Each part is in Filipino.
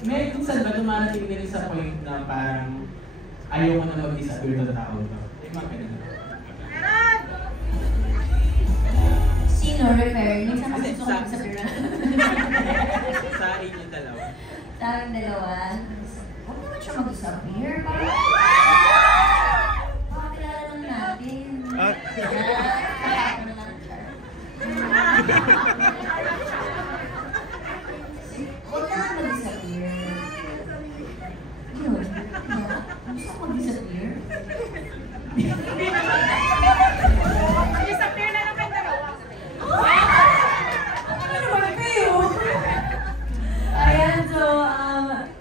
May minsan ba dumarating din sa point na parang ayaw mo na mag-disappear ng tao to? May mga ganun. Sino refer? Minsan kasi gusto ko mag-disappear na. Sa inyong dalawa. Sa aming dalawa, huwag naman siya mag-disappear. Pakakilala lang natin. Pakakilala na lang siya. Huwag naman mag-disappear. Yun. Gusto ko mag-disappear. Disappear na lang kayo dalawa. Ano naman kayo? Ayan, so,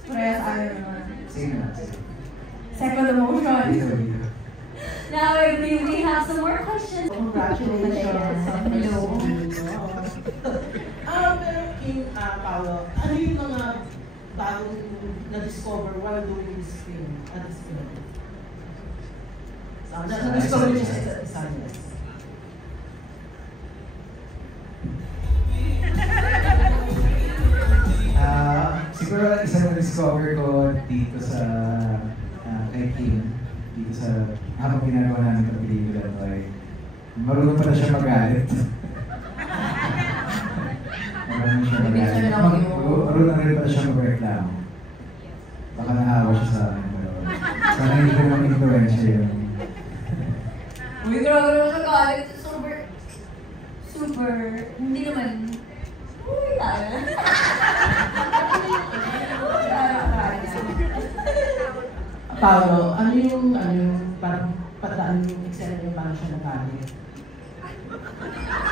parehas ayaw naman. Sige na. Second emotion. Now, we have some more questions. Congratulations. Hello. Pero King Paolo, ano yung mga bagong na-discover while doing this film? At this film? Na-discover niyo sa isa't isa niya. Siguro isang na-discover ko dito sa kay Kim, dito sa habang ginagawa namin ng pelikula, like, marunong pala siya magalit. Marunong siya magalit. Marunong rin pala siya magreklamo. Baka nahawa siya sa akin, pero sana hindi ko naman influensya yun. Uy, grabe naman sa galit. Super, hindi naman. Uy, Paolo, ano yung parang pataan yung eksena niyo parang siya nagalit?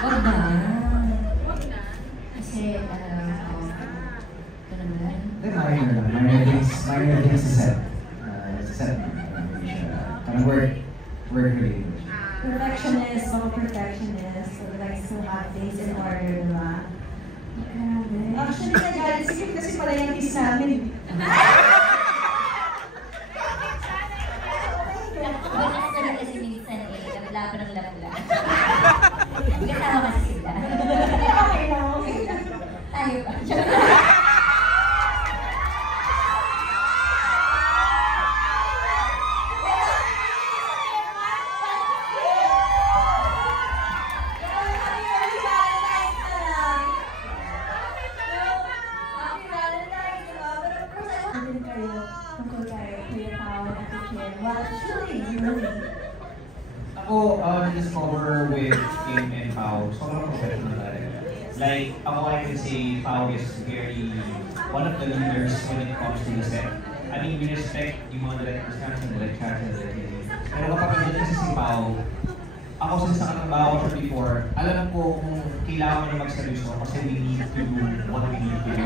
Wag na. Kasi, ito naman. Minor things sa set. Parang work related. Perfectionist, mga perfectionist, so likes to have things in order, diba? Actually, nagalit si Kim kasi pala yung kiss namin. Magkasasalit kasi minsan laban ng lapla. Kasama kasi sila. Okay lang, okay lang. Tayo pa. Ako, na-discover with Kim and Pao, sobrang professional talaga. Like, ako I can say, Pao is very, one of the leaders when it comes to the set. I mean, we respect yung mga directors namin sa directors. Pero kapag nandun kasi si Pao, ako since nakatrabaho ko siya before, alam ko kung kailangan mo na magseryoso kasi we need to do what we need to do.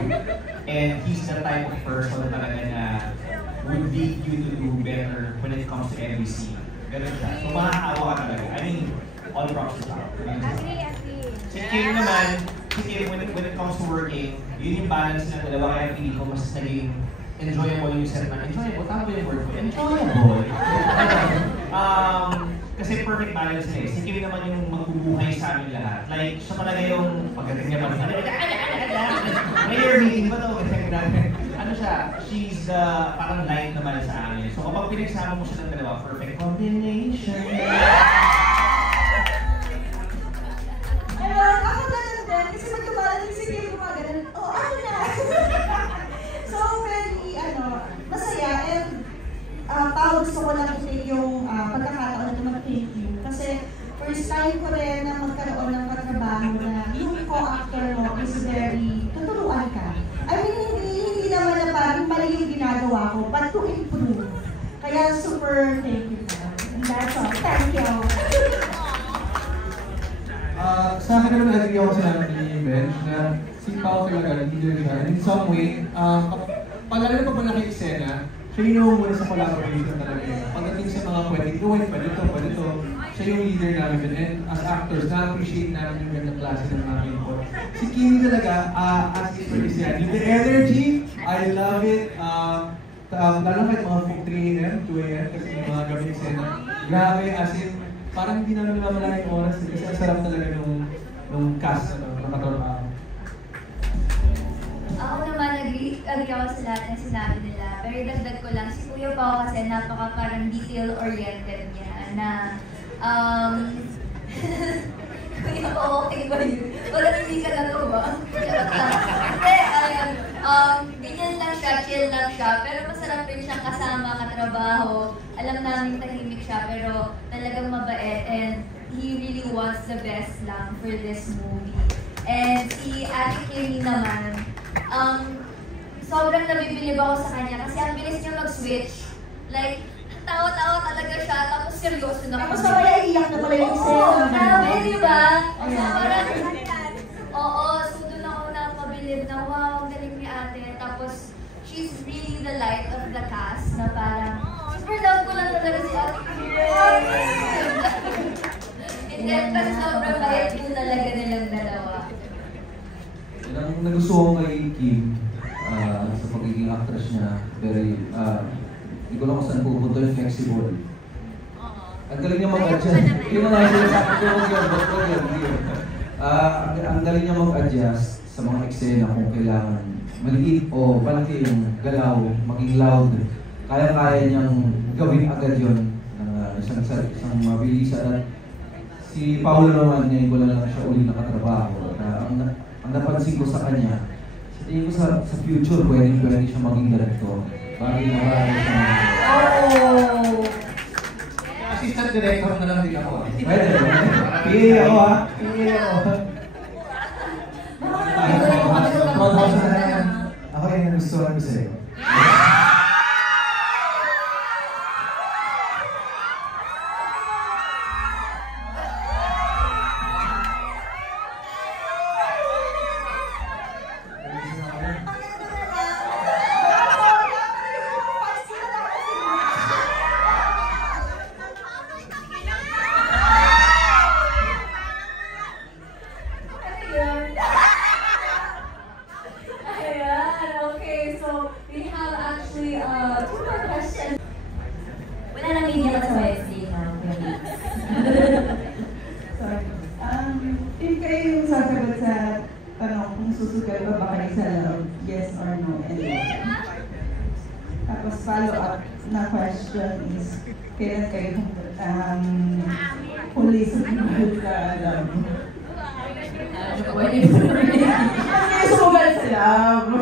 And he's the type of person talaga na would lead you to do better when it comes to every scene. Ganun siya. So makakaawa ka talaga. I mean, all props to Pao. Si Kim naman, when it comes to working, yun yung balance na dalawa kaya feeling ko mas naging enjoyable yung set na. Enjoyable? Tama ba yung word ko? Enjoyable! Kasi perfect balance na eh. Si Kim naman yung magbubuhay sa amin lahat. Like, siya talaga yung pagdating niya ba? Mayor meeting ba ito? Ano siya? She's parang light naman sa amin. So kapag pinagsama mo siya ng dalawa, perfect combination. Pero ako ganun din, kasi magkabalating si Kim mga ganun, ano na? So, very, masaya, and gusto ko lang i-take yung pagkakataon na mag-thank you. Kasi first time ko rin na magkaroon ng katrabaho na yung co-actor mo is very, tuturuan ka. I mean, hindi naman na parang mali yung ginagawa ko, but to improve. Kaya super thank you po. And that's all. Thank you. Sa akin naman agree ako sa namin ni Benj na si Pao talaga leader siya. In some way, palalo na pag naki-eksena, siya yung muna sa collaboration talaga. Pagdating sa mga pwedeng gawin, pwede to, siya yung leader namin. And as actors, na-appreciate namin yung ganda klase ng mga input. Si Kimi talaga, as is for Isiani, the energy, I love it. Lalo kahit mga 3 AM, 2 AM, kasi yung mga gabi eksena. Grabe, as in, parang hindi namin namamalaking oras kasi ang sarap talaga nung cast na katrabaho. Ako naman agree agree ako sa lahat ng sinabi nila. Pero dagdag ko lang, si Kuya Pao kasi napaka parang detail-oriented niya na Kuya Pao, okay ba yun? Parang hindi ka na to ba? Hindi, ayun. Ganyan lang siya, chill lang siya. Pero masarap rin siyang kasama, katrabaho. Alam namin tahimik siya, pero talagang mabait. And he really wants the best lang for this movie. And si Ate Kimi naman, sobrang nabibilib ako sa kanya kasi ang bilis niya mag-switch. Like, tawa-tawa talaga siya, tapos seryoso na. Tapos sabay iiyak na pala yung Oo, grabe, di ba? Ayan. Parang, oo, so doon ako na mabilib na, wow, ang galing ni ate. Tapos, she's really the light of the cast na parang, super love ko lang talaga si Ate Kimi. And then, kasi sobrang bait po talaga nilang dalawa. Yan ang nagustuhan ko kay Kim sa pagiging actress niya. Very, hindi ko lang kung saan pupunta yung flexible. Ang galing niya mag-adjust. Yun na lang sinasabi ko, ang galing niya mag-adjust sa mga eksena kung kailangan maliit o malaki yung galaw, maging loud. Kaya-kaya niyang gawin agad yun ng isang mabilisan. At si Paolo naman, ngayon ko lang siya uli nakatrabaho. Ang napansin ko sa kanya, sa tingin ko sa future, pwede siya maging director. Bagay na marami siya Oh! Assistant director na lang din ako. Pwede. PA ako ha. Ako yung nagustuhan ko sa'yo. Okay, so we have actually 2 more questions. Wala nang media ka sa Wednesday now. Sorry. If kayo yung sasagot sa tanong kung susugal ba kayo sa love, yes or no, and why. Tapos follow-up na question is, kailan kayo huli sumugal sa love? Kasi sumugal sa love.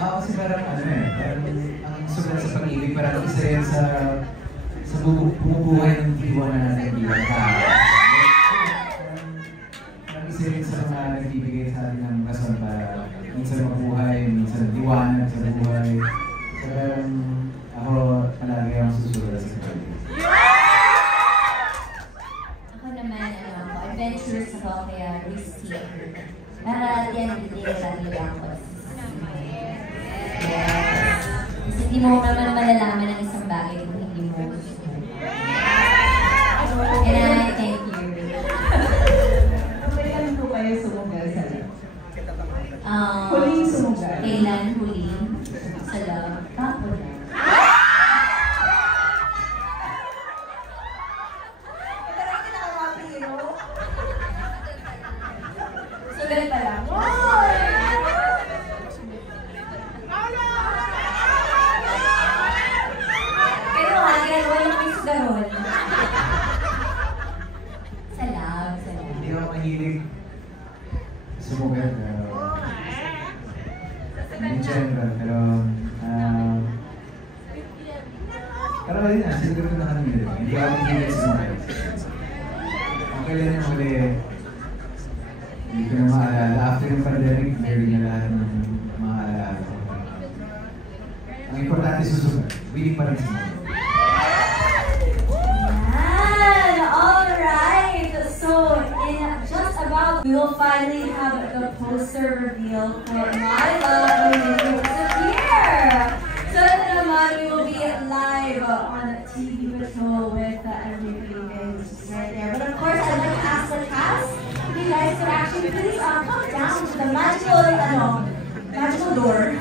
Kasi parang parang ang sugat sa pag-ibig, parang isa yan sa bumubuhay ng diwa na bilang tao. Parang isa rin sa mga nagbibigay sa atin ng rason para minsan mabuhay, minsan diwanag sa buhay. So parang ako palagi ang susulat sa pag-ibig. Ako naman, adventurous ako kaya risky. Para at the end of the day, talaga ako. Yes. Kasi hindi mo naman malalaman ang isang bagay kung hindi mo gusto. And I thank you. Kailan po kayo sumugal sa love? Um, Huling sumugal. Kailan huling sa love? Kapon na. Sugal pa lang. Pero hanggang walang may sugarol. Sa love, sa love. Hindi ako mahilig sumugat. In general, pero parang rin na, sinagot ko na kanina. Hindi ako mahilig sumugat. Ang kailan yung huli, hindi ko na maalala. After yung pandemic, meron na lahat ng maalala ko. Ang importante susugat. Willing pa rin sumugat. Alright! So, in just about, we will finally have the poster reveal for My Love When You Disappear! So, ito naman, we will be live on TV Patrol with everybody is right there. But of course, I'd like to ask the cast if you guys could actually please come down to the magical door.